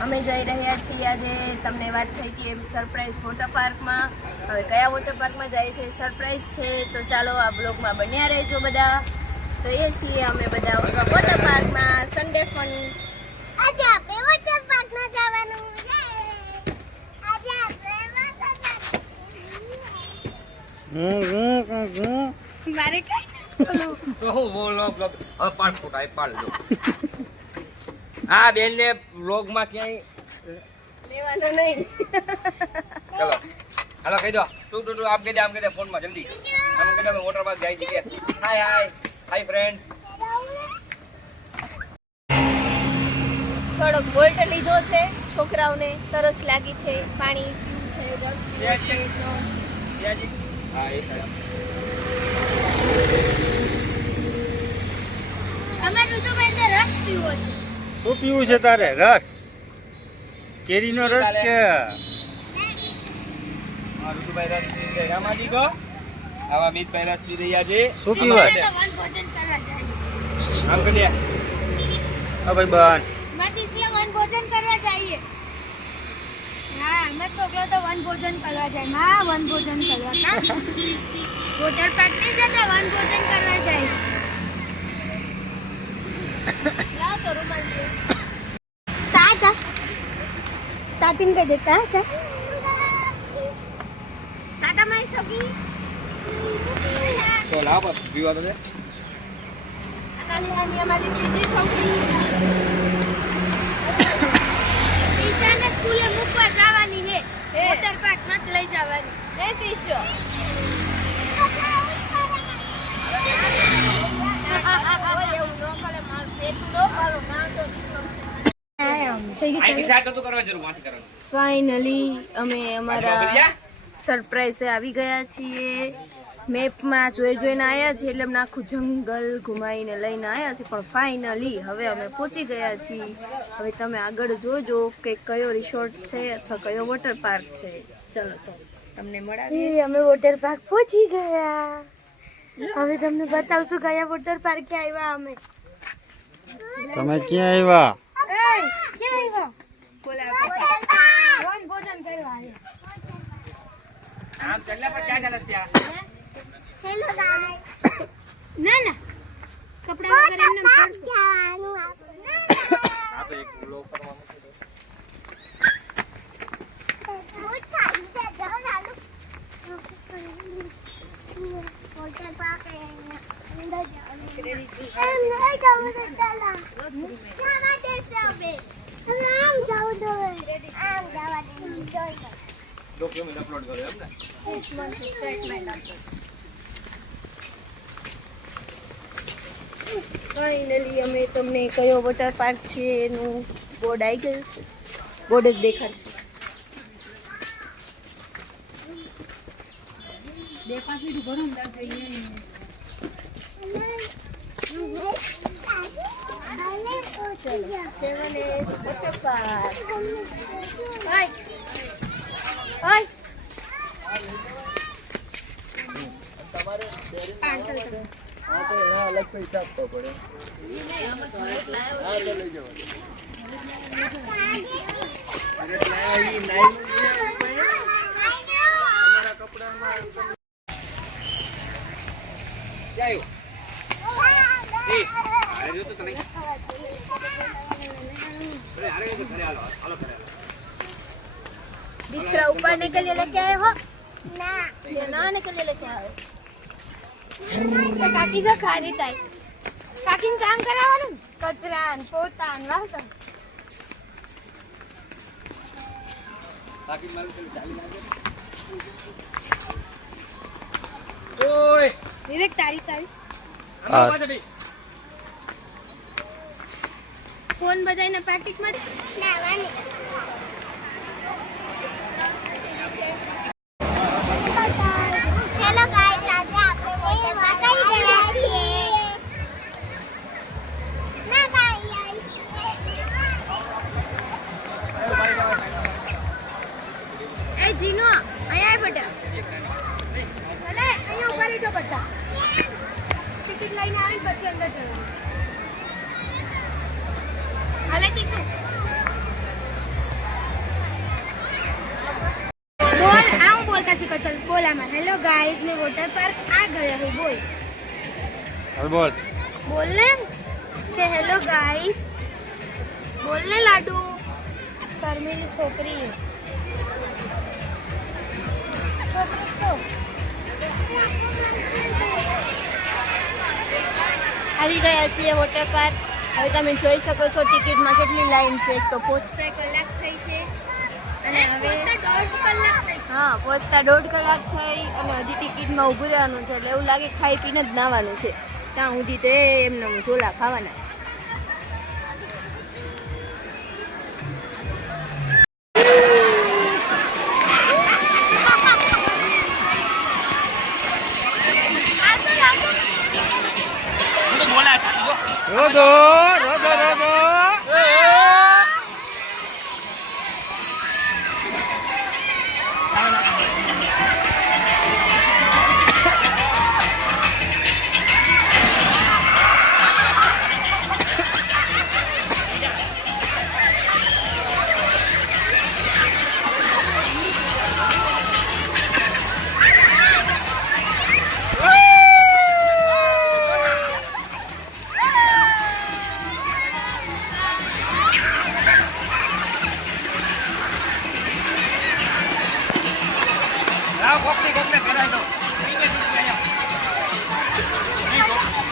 અમે જઈ રહ્યા છીએ આજે તમને વાત થઈ હતી એમ સરપ્રાઈઝ વોટર પાર્કમાં હવે કયા વોટર પાર્કમાં જાય છે સરપ્રાઈઝ છે તો ચાલો આ બ્લોગમાં બન્યા રહેજો બધા. જોઈએ છીએ અમે બધા વોટર પાર્કમાં સન્ડે ફન આજે આપણે વોટર પાર્કમાં જવાનું મારે કઈ તો બોલો પાડ ફોટા પાડ લો. આ બેન ને બ્લોગમાં ક્યાંય લેવાનો નહીં. ચલો. હાલો કહી દો. તું તું તું આમ કહી દે આમ કહી દે ફોનમાં જલ્દી. આમ કહી દે વોટર પાર્ક જાય છે કે. હાય હાય હાય ફ્રેન્ડ્સ થોડોક બોલ્ટ લીધો છે છોકરાઓને તરસ લાગી છે પાણી પીવું છે રસ પીવું છે તો હા એ સાહેબ અમે ઋતુબેન ને રસ પીવો છે. શું પીવું છે તારે? રસ? કેરીનો રસ કે? ઋતુભાઈ રસ પી છે. રામાજી ગો આવા મિતભાઈ રસ પી રહ્યા છે. શું પીવા આમ દે હા ભાઈ બન. માતીસિયા વનભોજન કરવા જઈએ. હા અમે છોકરો તો વનભોજન કરવા જાય. હા વનભોજન કરવા. કા? વોટર પાર્ક નહીં જતા વનભોજન કરવા જાય. અમારી ત્રીજી છોકરી ઈશાને સ્કૂલે મૂકવા જવાની હે. વોટર પાર્કમાં લઈ જવાની એવું ન કરે માર પેટું ન પાડો માં તો આઈ ડિસાઈડ તો કરવા જરૂર વાંચી કરવાનું ફાઇનલી અમે અમારા સરપ્રાઈઝે આવી ગયા છીએ. મેપમાં જોઈ જોઈને આવ્યા છીએ એટલે અમને આખું જંગલ ઘુમાઈને લઈને આવ્યા છીએ. પણ ફાઇનલી હવે અમે પહોંચી ગયા છીએ. હવે તમે આગળ જોજો કે કયો રિસોર્ટ છે અથવા કયો વોટર પાર્ક છે. ચલો તો તમને મળાવીએ. અમે વોટર પાર્ક પહોંચી ગયા. હવે તમને બતાવશું કયા વોટર પાર્ક આવ્યા અમે તમે ક્યાં આવ્યા ક્યાં આવ્યા વન ભોજન કરવા આવ્યા આમ ચલ્લા પર ક્યાં ચાલે ત્યાં હેલો ગાઈસ ના ના કપડા વગર એમને પડશું આ તો એક બ્લોગ કરવાનું છે ડોક્યુમેન્ટ અપલોડ કર્યો એમ ને ફાઇનલી અમે તમને કયો વોટર પાર્ક છે એનું બોર્ડ આવી ગયું છે? બોર્ડ જ દેખાડશે પાર્ક ઓય ઓય ક્યાં આવ્યો એ હારે રહ્યો તો તને અરે હારે રહ્યો તો ઘરે હાલો હાલો ઘરે હાલો बिस्तरा ऊपर के लिए लेके आए हो ये नहाने के लिए लेके आए हो કાકી તો ખારી થાય કાકીને કામ કરાવવાનું કચરા ને પોતા ને વાસણ બાકી મારું પેલું ચાલી લાગે ઓય વિવેક તારી ચાલ ફોન બજાઈને પેકેટમાં. નાવાની ટિકિટ લઈને આવીને પછી અંદર જવાનું હાલો ભલે તીખું બોલ આ હું બોલતા શીખો ચલ બોલ આમાં હેલો ગાઈસ મેં વોટર પાર્ક આ ગયા હું બોલ હાલ બોલ બોલ ને કે હેલો ગાઈસ બોલ ને લાડુ શર્મીલી છોકરી છોકરી છો આવી ગયા છીએ વોટર પાર્ક હવે તમે જોઈ શકો છો ટિકિટમાં કેટલી લાઈન છે. તો પહોંચતા કલાક થઈ છે. અને હવે હા પહોંચતા દોઢ કલાક થઈ અને હજી ટિકિટમાં ઊભું રહેવાનું છે એટલે એવું લાગે ખાઈ પીને જ નાવાનું છે. ત્યાં સુધી તો એમને ઝોલા ખાવાના. રોદો રોદો રોદો આવ્યો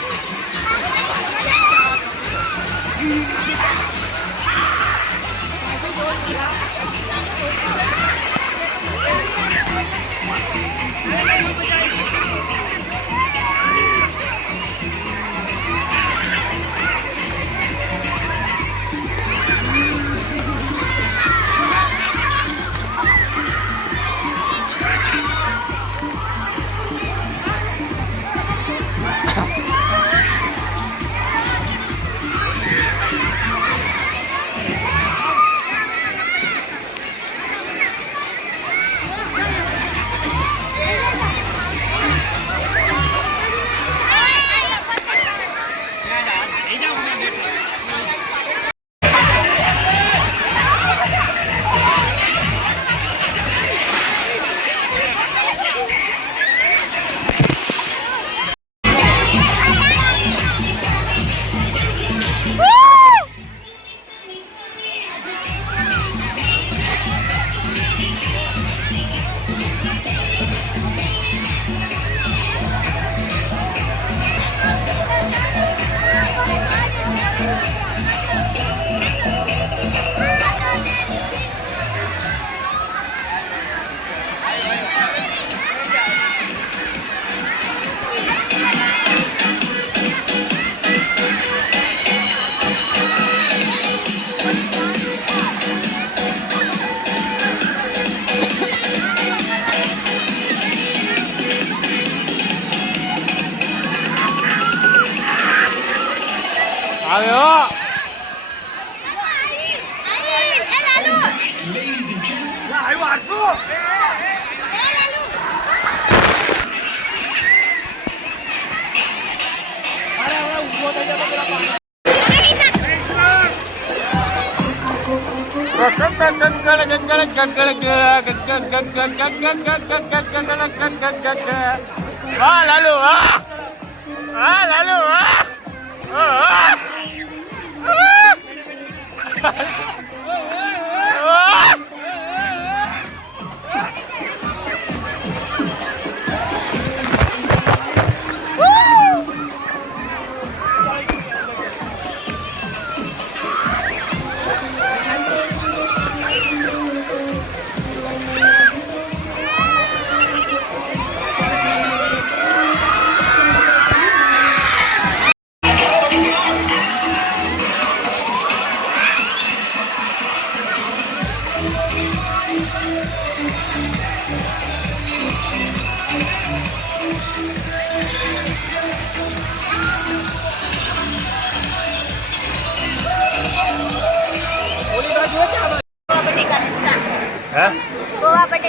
વાહ લાલુ વાહ વાહ લાલુ વાહ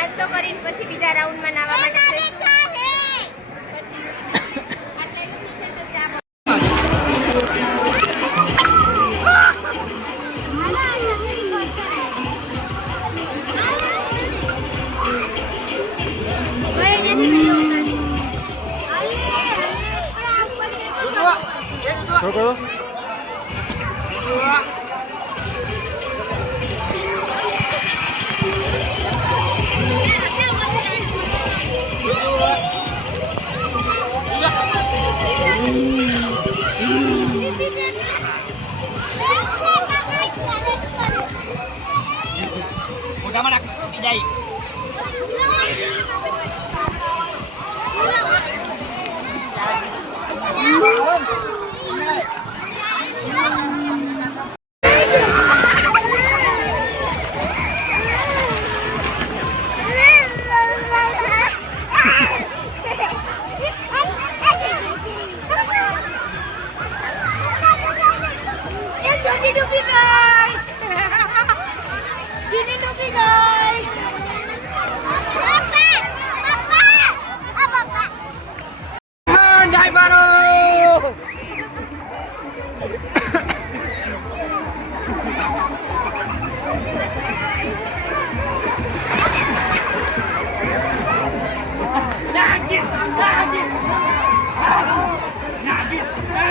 નાસ્તો કરીને પછી બીજા રાઉન્ડમાં નાવા માટે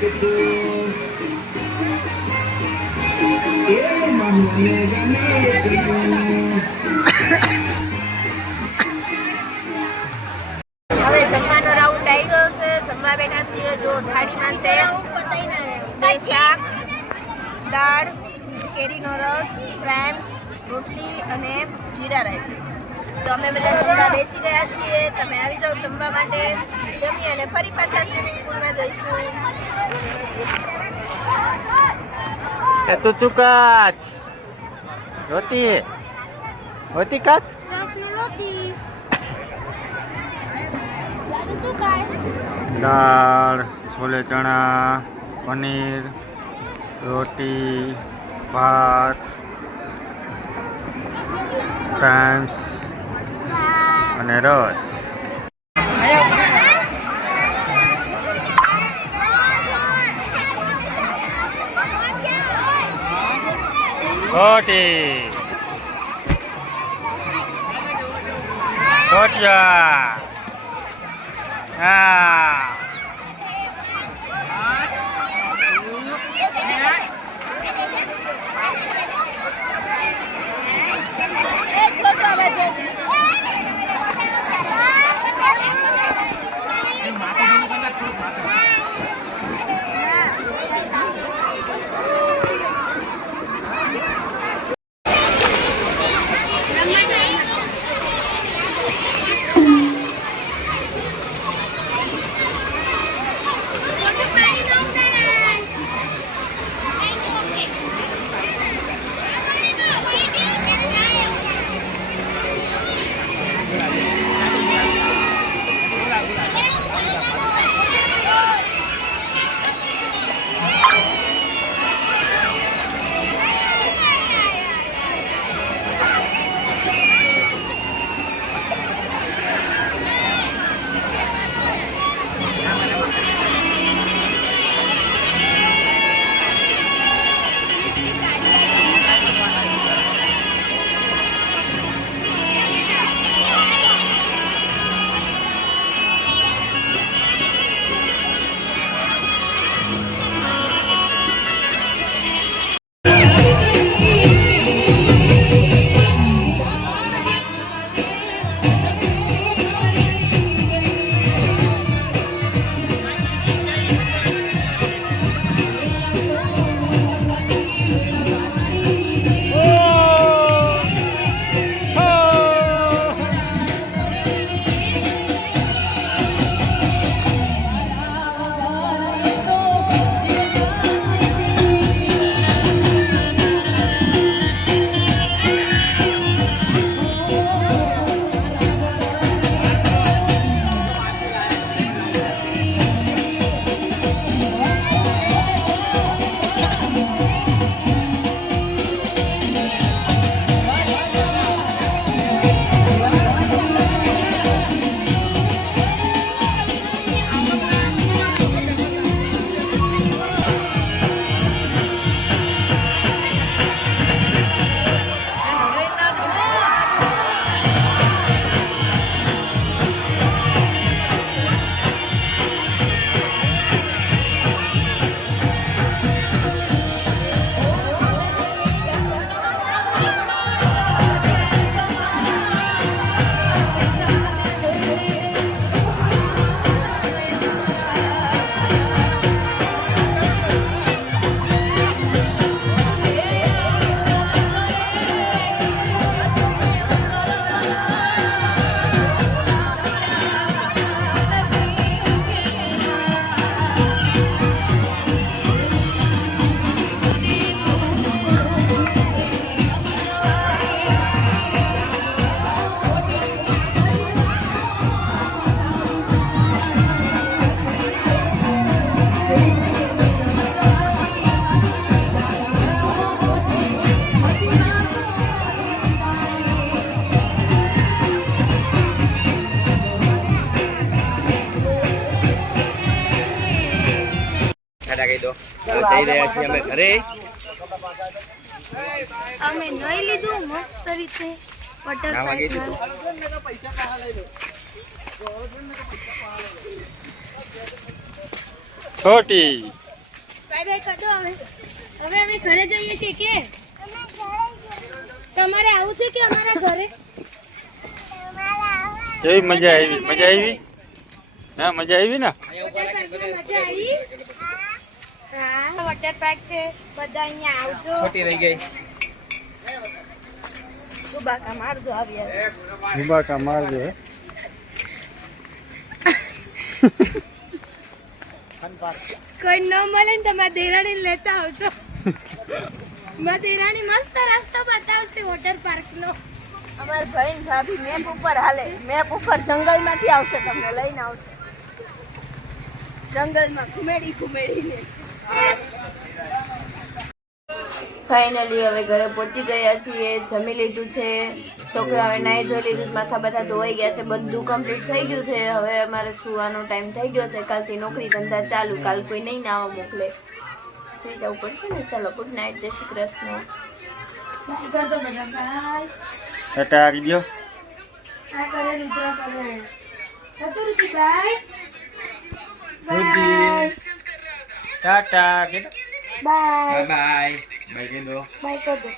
હવે જમવાનો રાઉન્ડ આવી ગયો છે. જમવા બેઠા છીએ જો થાળીમાં છે શાક, દાળ, કેરીનો રસ, ફ્રેન્ચ, રોટલી અને જીરા રાઈસ. તો અમે બધા જમવા બેસી ગયા છીએ. તમે આવી જાઓ જમવા માટે. જમી અને ફરી પાછા સ્વિમિંગ પુલમાં જઈશું. એ તો ચુકાચ રોતી હોતી કાચ? દાળ છોલે ચણા પનીર રોટી ભાત ફ્રાન્સ અને રસ. રોટી રોટિયા હા. છીએ અમે ઘરે અમે નહીં લીધું મસ્ત રીતે વોટર નાવા ગઈ છોટી બાય બાય કદો અમે. હવે હવે અમે ઘરે જઈએ છીએ કે? તમારે આવું છે કે અમારા ઘરે? કેવી મજા આવી? મજા આવી? હા મજા આવી ને? મજા આવી? હા. વોટર પાર્ક છે બધા અહીંયા આવજો. ખોટી રહી ગઈ. ગુબાકા મારજો આવ્યા ગુબાકા મારજો કોઈ ન મળે ને તમારા દેરાણી લેતા આવજો. મારા દેરાણી મસ્ત રસ્તો બતાવશે વોટર પાર્કનો અમાર ભાઈ ને ભાભી મેપ ઉપર હાલે. મેપ ઉપર જંગલમાંથી આવશે તમને લઈને આવશે. જંગલમાં ઘુમેડી ઘુમેડીને ફાઇનલી હવે ઘરે પહોંચી ગયા છીએ. જમી લીધું છે. છોકરાઓએ નાહી ધોઈ લીધું માથા બધા ધોવાઈ ગયા છે. બધું કમ્પ્લીટ થઈ ગયું છે. હવે અમારે સુવાનો ટાઈમ થઈ ગયો છે. કાલથી નોકરી ધંધા ચાલુ. કાલ કોઈ નહીં નાવા મોકલે. સુઈ જવું પડશે ને? ચાલો ગુડ નાઇટ જય શ્રી કૃષ્ણ. બાય ટાટા કે બાય. Bye bye. કહી દો બાય કર દો